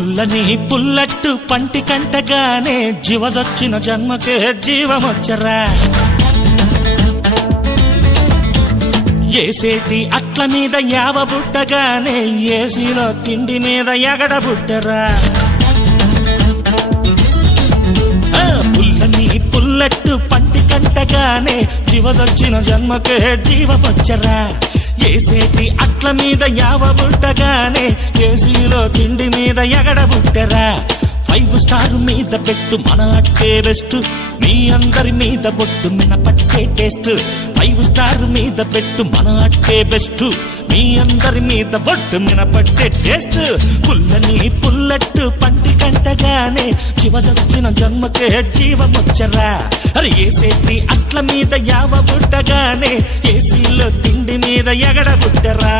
పుల్లని పుల్లట్టు పంటి కంటగానే జీవదొచ్చిన జన్మకే జీవమొచ్చరా ఏసేటి అట్ల మీద యావ బుట్టగానే ఏసీలో తిండి మీద ఎగడ బుట్టరా పుల్లని పుల్లట్టు పంటి కంటగానే జీవదొచ్చిన జన్మకే జీవమొచ్చరా ఏసేటి అట్ల మీద యావ బుట్టగానే ఏసీలో తిండి మీద ఎగడ బుట్టరా 5 స్టార్ మీద పెట్టు మన అట్టే బెస్ట్ మీ అందరి మీద బొట్టు మినపట్టే టేస్ట్ 5 స్టార్ మీద పెట్టు మన అట్టే బెస్ట్ మీ అందరి మీద బొట్టు మినపట్టే టేస్ట్ పుల్లని పుల్లట్టు పంటి కంటగానే జీవదొచ్చిన జన్మకే జీవమొచ్చరా అరే ఏసేటి అట్ల మీద యావ బుట్టగానే ఏసీలో తిండి మీద ఎగడ బుట్టరా